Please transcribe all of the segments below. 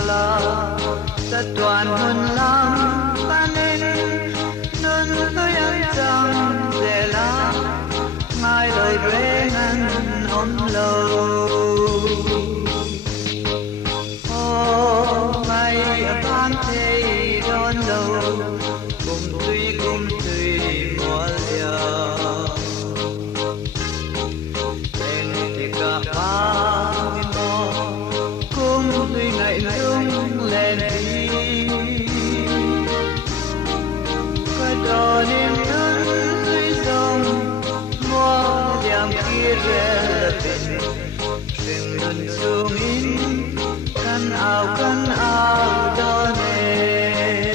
la ta toàn hồn lam ta nên nên tôi ăn chẳng để la mai lời rẽ ngăn ôm lâu ô mai ban thế đón lâu cùng tùy mùa liều em thì cả ba mò cùng tùy ngày lung lên đi qua đò niềm nắng tùy dòng mùa liềm kia rẽ bên rừng đơn xuống in căn áo đó nè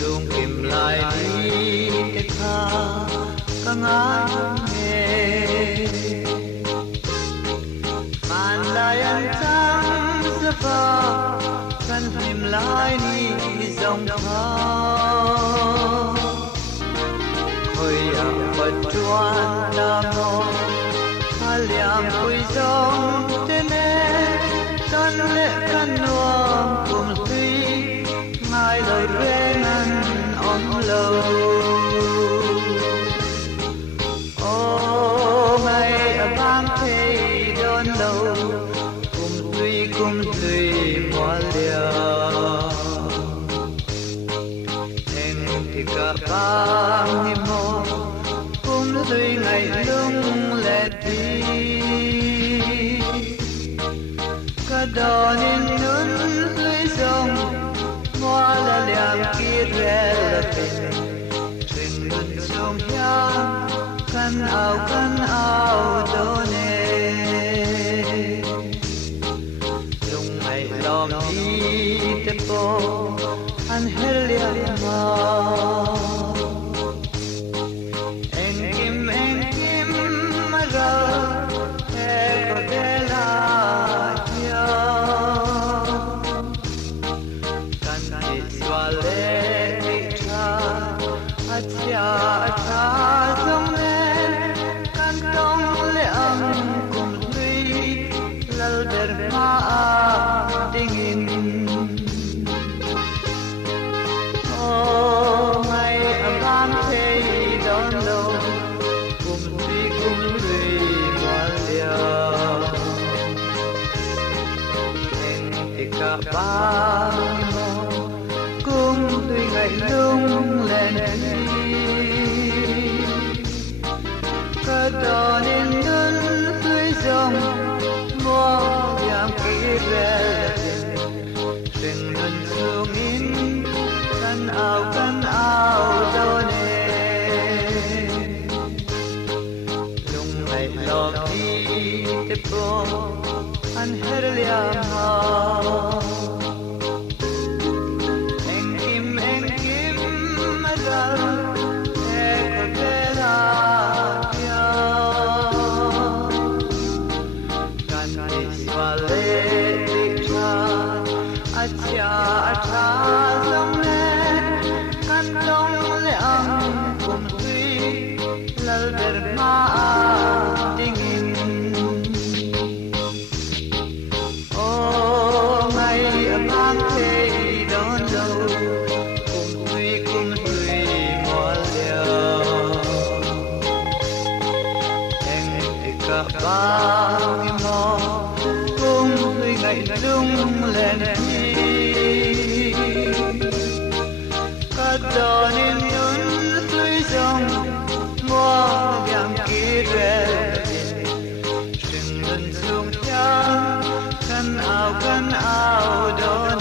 dùng kìm lại đi để tha các ngã nghe màn lại ăn trắng giấc vào căn kìm lại đi dòng thao khơi ảo bật chuan đam mô liam quỳ dòng tên căn lệ căn nuông cùng tuy ngài lời rẽ ngăn ôm lâu ô ngày ở bang thế đón lâu cùng tuy mùa liều em thì cả bang niềm mơ cùng tuy ngày lung lệ đi cả đò nên nướng lưới dòng hoa là liềm kia rẽ bên trên gần sông nhang căn áo đó nè dùng ngày lòng đi tiếp bộ anh hết liềm màu anh kim mà ra e có để lại cha dòng lên căn đông lệ âm cùng tuy lal der ma dingin ô ngày ban thế đón lâu cùng tuy mùa liều em thì cả ba cùng tuy ngày lung lên đò nên ngân tươi dòng mùa liềm kia rẽ rừng ngân xuống in căn áo đó nè lung ngày lòng đi tiếp bộ anh hết liềm màu anh kim mà ra cha dòng lên căn đông lệ âm cùng tuy lal der ma dingin ô ngày ban thế đón lâu cùng tuy mùa liều em thì cả ba mò cùng tuy ngày lung lên đò nên nhún lưới dòng mùa liềm kia rẽ rừng lần xuống nhang căn áo đó